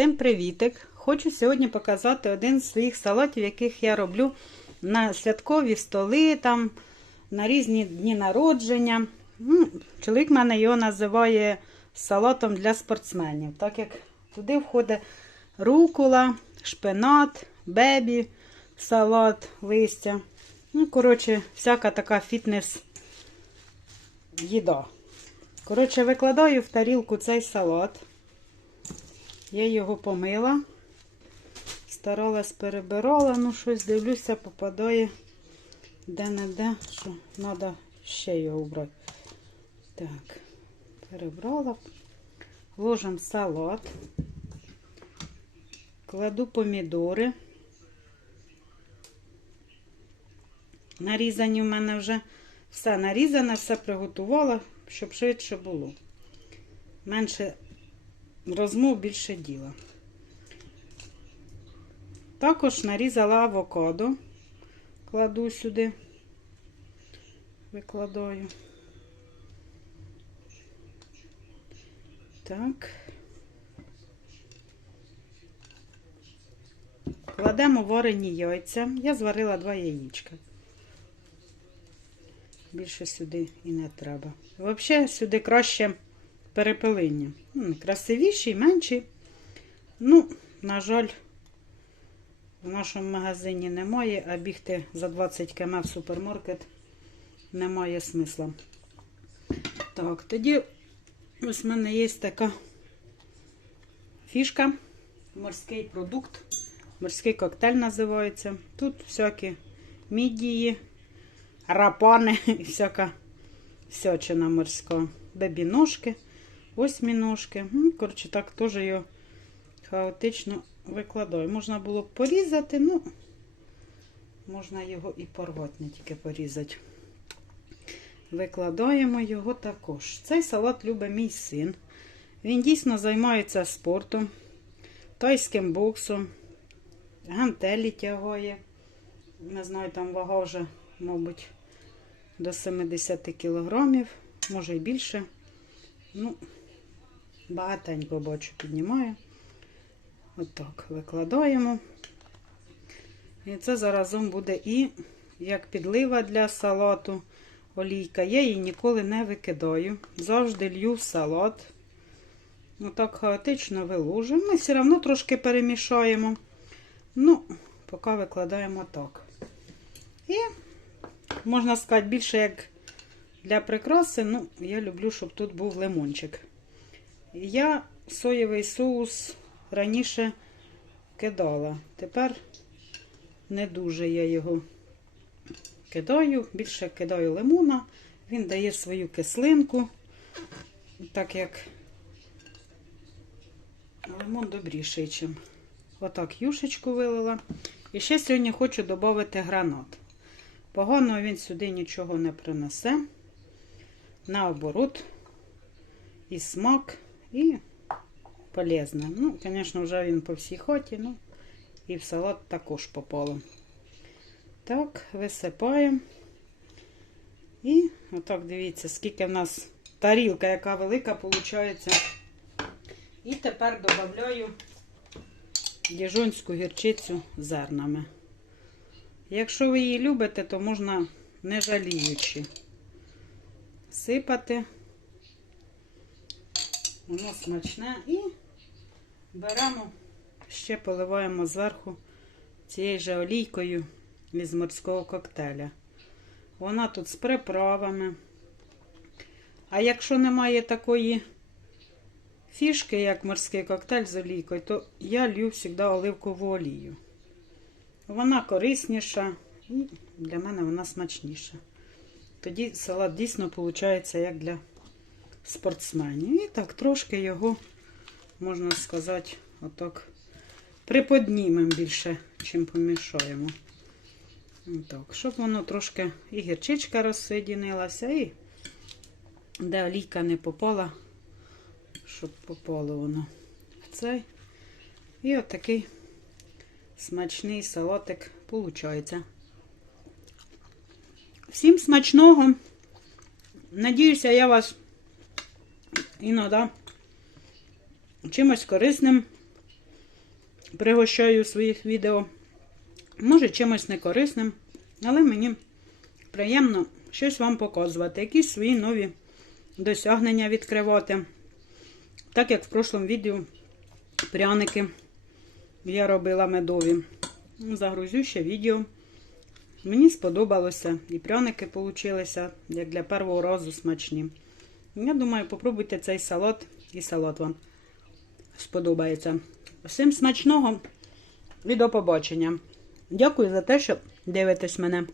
Всім привітик! Хочу сьогодні показати один з своїх салатів, яких я роблю на святкові столи, там, на різні дні народження. Ну, Чоловік мене його називає салатом для спортсменів, так як туди входить рукола, шпинат, бебі, салат, листя. Ну, коротше, всяка така фітнес їда. Коротше, викладаю в тарілку цей салат. Я його помила, старалась перебирала, ну щось дивлюся, попадає де-не-де, що треба ще його убрати. Так, перебрала, ложимо салат, кладу помідори. Нарізані в мене вже все нарізане, все приготувала, щоб швидше було. Менше розмов більше діла. Також нарізала авокадо, кладу сюди, викладаю. Так. Кладемо варені яйця. Я зварила два яєчка. Більше сюди і не треба. Взагалі сюди краще перепилення. Красивіші, менші. Ну, на жаль, в нашому магазині немає, а бігти за 20 км в супермаркет немає смисла. Так, тоді ось в мене є така фішка, морський продукт. Морський коктейль називається. Тут всякі мідії, рапани і всяка всячина морська. Бебі-ножки. Восьмі ножки. Ну, Коротше, так теж його хаотично викладаю. Можна було б порізати, ну, можна його і порвати, не тільки порізати. Викладаємо його також. Цей салат любить мій син. Він дійсно займається спортом, тайським боксом, гантелі тягає. Не знаю, там вага вже, мабуть, до 70 кілограмів, може і більше. Ну, багатенько бачу, піднімаю. Отак викладаємо. І це заразом буде і як підлива для салату олійка. Я її ніколи не викидаю. Завжди лью в салат. Отак хаотично виложуємо. Ми все одно трошки перемішаємо. Ну, поки викладаємо так. І, можна сказати, більше як для прикраси, ну, я люблю, щоб тут був лимончик. Я соєвий соус раніше кидала. Тепер не дуже я його кидаю, більше кидаю лимона. Він дає свою кислинку, так як лимон добріший, чим отак юшечку вилила. І ще сьогодні хочу додати гранат. Погано він сюди нічого не принесе. Наоборот, і смак, і полезне. Ну, звісно, вже він по всій хаті, ну, і в салат також попало. Так, висипаємо. І отак, дивіться, скільки в нас тарілка, яка велика, виходить. І тепер додаю діжонську гірчицю зернами. Якщо ви її любите, то можна не жаліючи сипати. Воно смачне і беремо, ще поливаємо зверху цією же олійкою із морського коктейля. Вона тут з приправами. А якщо немає такої фішки, як морський коктейль з олійкою, то я лью завжди оливкову олію. Вона корисніша і для мене вона смачніша. Тоді салат дійсно виходить як для спортсменів. І так трошки його, можна сказати, отак приподнімемо більше, чим помішаємо. Так, щоб воно трошки і гірчичка розсоєдинилася, і де олійка не попала, щоб попало воно в цей. І отакий смачний салатик виходить. Всім смачного. Надіюся, я вас іноді чимось корисним пригощаю своїх відео. Може, чимось некорисним, але мені приємно щось вам показувати, якісь свої нові досягнення відкривати. Так як в прошлому відео пряники я робила медові. Загрузю ще відео. Мені сподобалося. І пряники получилися, як для першого разу смачні. Я думаю, попробуйте цей салат і салат вам сподобається. Всім смачного і до побачення. Дякую за те, що дивитесь мене.